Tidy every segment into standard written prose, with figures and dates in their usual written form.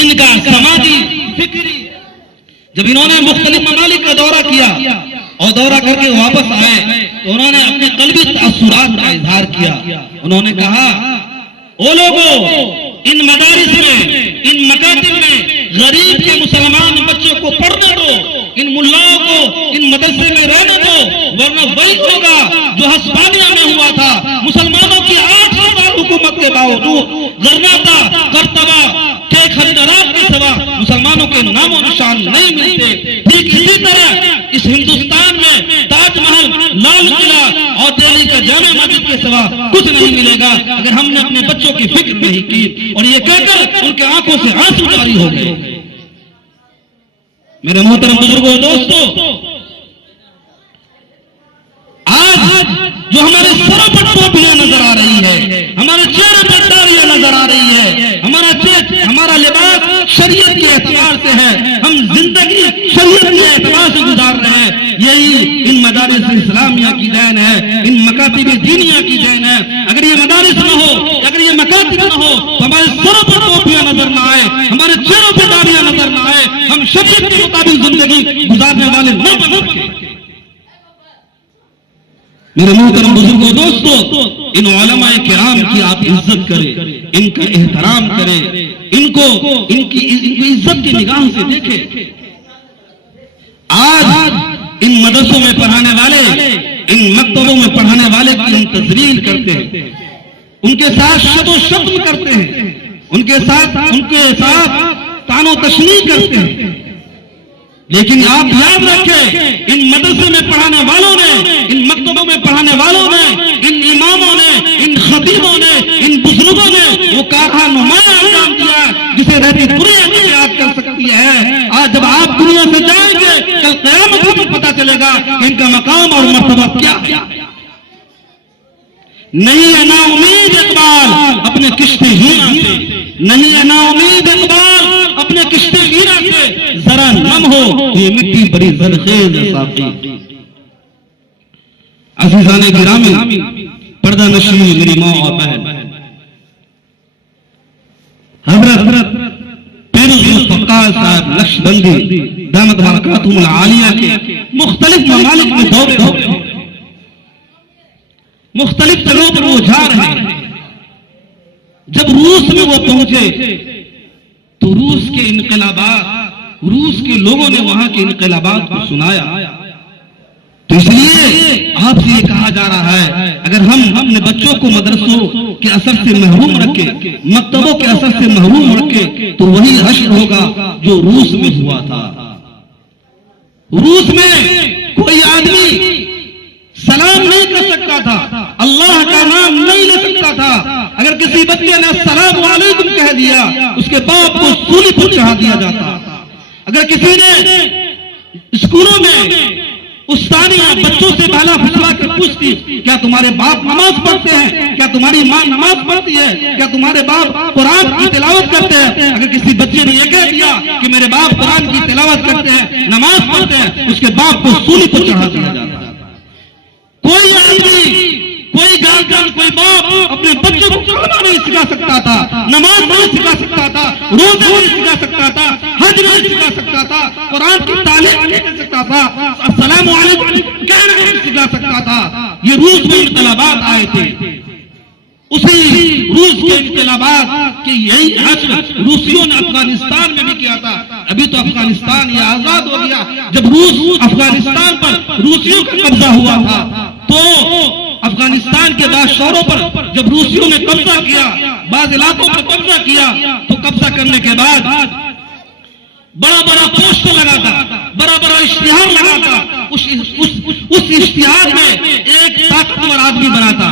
جن کا سماجی فکری جب انہوں نے مختلف ممالک کا دورہ کیا اور دورہ کر کے واپس آئے تو انہوں نے اپنے قلبی تاثرات کا اظہار کیا. انہوں نے کہا او لوگوں، ان مدارس میں، ان مکاتب میں غریب کے مسلمان بچوں کو پڑھنے دو، ان ملاؤں کو ان مدرسے میں رہنے دو، ورنہ وہی ہوگا جو ہسپانیہ میں ہوا تھا. مسلمانوں کی 8 سال حکومت کے باوجود غرناطہ، قرطبہ کے خریدارات کے سوا مسلمانوں کے نام و نشان نہیں ملتے. ٹھیک اسی طرح اس ہندوستان میں تاج محل، لال قلعہ اور دہلی کا جامع مسجد کے سوا کچھ نہیں ملے گا اگر ہم نے اپنے بچوں کی فکر نہیں کی. اور یہ کہہ کر ان کے آنکھوں سے آنسو جاری ہو گئے. میرے محترم بزرگوں دوستوں، آج جو ہمارے سروں پر ٹوپیاں نظر آ رہی ہے، ہمارے چہرے پر داڑیاں نظر آ رہی ہے، ہمارا لباس شریعت کے اعتبار سے ہے، ہم زندگی شریعت کے اعتبار سے گزار رہے ہیں، یہی ان مدارس اسلامیہ کی دین ہے، ان مکاتب دینیہ کی دین ہے. اگر یہ مدارس نہ ہو، اگر یہ مکاتب نہ ہو تو ہمارے سروں پر ٹوپیاں نظر نہ آئے، ہمارے چہروں پر داڑیاں نظر نہ آئے، ہم شریعت کے مطابق زندگی گزارنے والے نہ بن سکے. میرے محترم بزرگوں دوستوں، ان علماء کرام کی آپ عزت کریں، ان کا احترام کریں، ان کو عزت کی نگاہ سے دیکھیں. آج ان مدرسوں میں پڑھانے والے، ان مکتبوں میں پڑھانے والے کی ہم تذلیل کرتے ہیں، ان کے ساتھ شد و شتم کرتے ہیں، ان کے ساتھ طعن و تشنیع کرتے ہیں. لیکن آپ یاد رکھیں، ان مدرسے میں پڑھانے والوں نے، ان مکتبوں میں پڑھانے والوں نے، ان اماموں نے، ان خطیبوں نے، ان بزرگوں نے وہ کارہ نمایاں انجام دیا جسے رہتی دنیا کی یاد کر سکتی ہے. آج جب آپ دنیا سے جائیں گے، کل قیامت کو بھی پتہ چلے گا کہ ان کا مقام اور مرتبہ کیا ہے. نہیں ہے نا امید اقبال اپنے کشتے ہیرا سے، نہیں ہے نا امید اقبال اپنے کشتے ہیرا سے، ذرا نم ہو یہ مٹی بڑی زرخیز صافی. عزیزان گرامی، پردہ نشین میری ماں اور بہن، حضرت پیروز مصطفیٰ صاحب نقشبندی دامت برکاتہم العالیہ کے مختلف ممالک میں دورے ہو گئے، مختلف جگہوں پر وہ جا رہے ہیں. جب روس میں وہ پہنچے تو روس کے انقلابات، روس کے لوگوں نے وہاں کے انقلابات کو سنایا. تو اس لیے آپ سے یہ کہا جا رہا ہے، اگر ہم اپنے بچوں کو مدرسوں کے اثر سے محروم رکھے، مکتبوں کے اثر سے محروم رکھے، تو وہی حشر ہوگا جو روس میں ہوا تھا. روس میں کوئی آدمی سلام نہیں کر سکتا تھا، اللہ کا نام نہیں لے سکتا تھا. اگر کسی بچے نے السلام علیکم کہہ دیا، اس کے باپ کو سولی پر چڑھا دیا جاتا. اگر کسی نے اسکولوں میں استادیاں بچوں سے بالا پھسلا کے پوچھتی، کیا تمہارے باپ نماز پڑھتے ہیں؟ کیا تمہاری ماں نماز پڑھتی ہے؟ کیا تمہارے باپ قرآن کی تلاوت کرتے ہیں؟ اگر کسی بچے نے یہ کہہ دیا کہ میرے باپ قرآن کی تلاوت کرتے ہیں، نماز پڑھتے ہیں، اس کے باپ کو سولی پر چڑھا دیا جاتا. کوئی آدمی، کوئی گارجن، کوئی باپ اپنے بچے کو کلمہ نہیں سکھا سکتا تھا، نماز نہیں سکھا سکتا تھا، روزے نہیں سکھا سکتا تھا، حج نہیں سکھا سکتا تھا، قرآن کی تعلیم نہیں دے سکتا تھا، السلام علیکم کہنا نہیں سکھا سکتا تھا. یہ روس میں انقلابات آئے تھے. اسی روس کے انقلابات کے یہی حشر روسیوں نے افغانستان میں بھی کیا تھا. ابھی تو افغانستان یہ آزاد ہو گیا. جب روس افغانستان پر روسیوں کا قبضہ ہوا تھا تو افغانستان کے بعض شہروں پر جب روسیوں نے قبضہ کیا، بعض علاقوں پر قبضہ کیا، تو قبضہ کرنے کے بعد بڑا بڑا پوسٹر لگا تھا، بڑا بڑا اشتہار لگا تھا. اس اشتہار میں ایک طاقتور آدمی بناتا،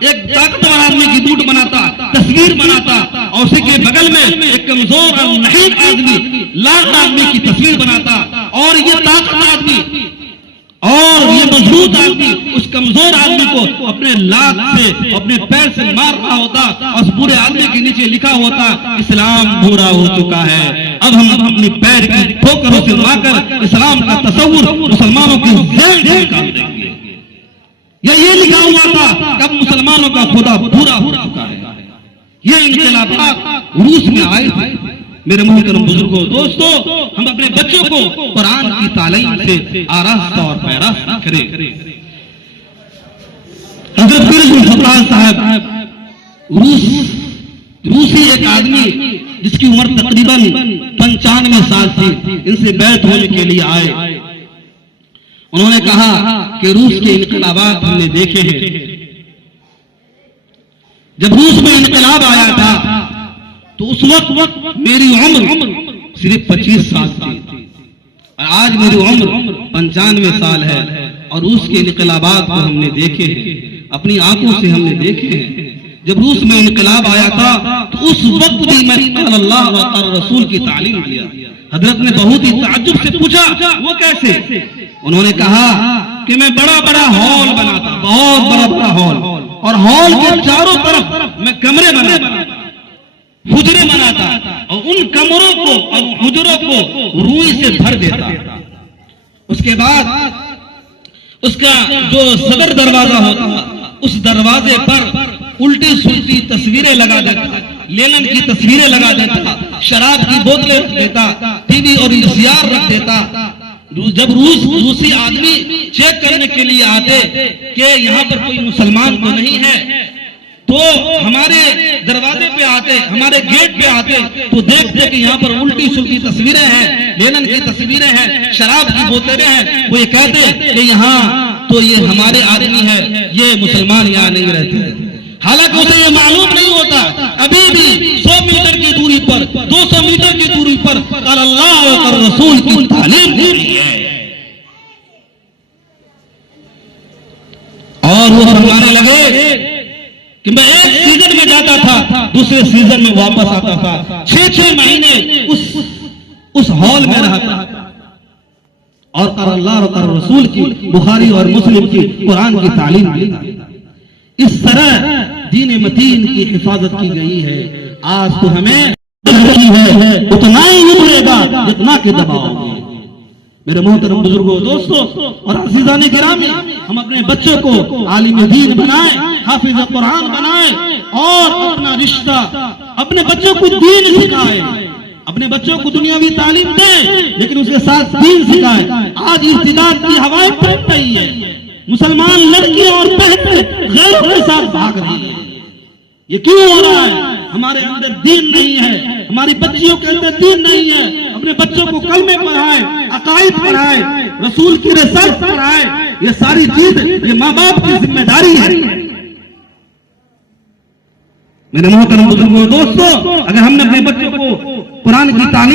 ایک طاقتور آدمی کی بوٹ بناتا، تصویر بناتا، اور اسی کے بغل میں ایک کمزور اور نحیف آدمی، لاٹ آدمی کی تصویر بناتا. اور یہ طاقتور آدمی اور یہ مضبوط آدمی اس کمزور آدمی کو اپنے لات سے، اپنے پیر سے مار رہا ہوتا، اور اس بوڑھے آدمی کے نیچے لکھا ہوتا، اسلام بھورا ہو چکا ہے، اب ہم اپنی پیر کی ٹھوکروں سے مار کر اسلام کا تصور مسلمانوں کی ذہن سے نکال دیں گے. یہ لکھا ہوا تھا کہ اب مسلمانوں کا خدا بھورا ہو چکا ہے. یہ انقلابات روس میں آئے تھے. میرے محترم بزرگوں دوستوں، ہم اپنے بچوں کو قرآن کی تعلیم سے آراستہ اور پیراستہ کریں۔ حضرت پیر الفقراء صاحب روسی ایک آدمی جس کی عمر تقریباً 95 سال تھی، ان سے بیعت ہونے کے لیے آئے۔ انہوں نے کہا کہ روس کے انقلابات ہم نے دیکھے ہیں۔ جب روس میں انقلاب آیا تھا تو اس وقت میری عمر صرف 25 سال تھی، اور آج میری عمر 95 سال ہے، اور روس کے انقلابات کو ہم نے دیکھے ہیں، اپنی آنکھوں سے ہم نے دیکھے ہیں۔ جب روس میں انقلاب آیا تھا تو اس وقت بھی میں قال اللہ و قال رسول کی تعلیم دیا۔ حضرت نے بہت ہی تعجب سے پوچھا وہ کیسے؟ انہوں نے کہا کہ میں بڑا بڑا ہال بناتا، بہت بڑا بڑا ہال، اور ہال کے چاروں طرف میں کمرے بناتا، حجرے بناتا، اور ان کمروں کو اور حجروں کو روئی سے بھر دیتا۔ اس کے بعد اس کا جو صدر دروازہ ہوتا اس دروازے پر الٹی سلٹی تصویریں لگا دیتا، لینن کی تصویریں لگا دیتا، شراب کی بوتلیں رکھ دیتا، ٹی وی اور انسیار رکھ دیتا۔ جب روسی آدمی چیک کرنے کے لیے آتے کہ یہاں پر کوئی مسلمان تو نہیں ہے، تو ہمارے دروازے پہ آتے، ہمارے گیٹ پہ آتے تو دیکھتے کہ یہاں پر الٹی سلٹی تصویریں ہیں، لینن کی تصویریں ہیں، شراب کی بوتلیں ہیں۔ وہ یہ کہتے کہ یہاں تو یہ ہمارے آدمی ہے، یہ مسلمان یہاں نہیں رہتے۔ حالانکہ اسے یہ معلوم نہیں ہوتا ابھی بھی 100 میٹر کی دوری پر، 200 میٹر کی دوری پر قال اللہ و قال رسول کی تعلیم دی ہے، اور وہ فرمانے لگے کہ میں ایک سیزن میں جاتا تھا، دوسرے سیزن میں واپس آتا تھا، 6 مہینے اس ہال میں رہتا، اور قال اللہ و قال رسول کی، بخاری اور مسلم کی قرآن کی تعلیم دی۔ اس طرح دین متین کی حفاظت کی گئی ہے۔ آج تو ہمیں اتنا ہی ابھرے گا جتنا کہ دباؤ گے۔ میرے محترم بزرگوں دوستوں اور عزیزان گرامی، ہم اپنے بچوں کو عالم دین بنائیں، حافظ قرآن بنائیں، اور اپنا رشتہ اپنے بچوں کو دین سکھائیں، اپنے بچوں کو دنیاوی تعلیم دیں لیکن اس کے ساتھ دین سکھائیں۔ آج ارتداد کی ہوائیں پھیل رہی ہے، مسلمان لڑکیاں اور بہنیں غیروں کے ساتھ بھاگ رہی ہیں۔ یہ کیوں ہو رہا ہے؟ ہمارے اندر دین نہیں ہے، ہماری بچیوں کے اندر دین نہیں ہے۔ اپنے بچوں کو کلمے پڑھائیں، عقائد پڑھائیں، رسول کی رسالت پڑھائیں۔ یہ ساری چیز یہ ماں باپ کی ذمہ داری ہے۔ میرے محترم بزرگوں دوستوں، اگر ہم نے اپنے بچوں کو قرآن کی تعلیم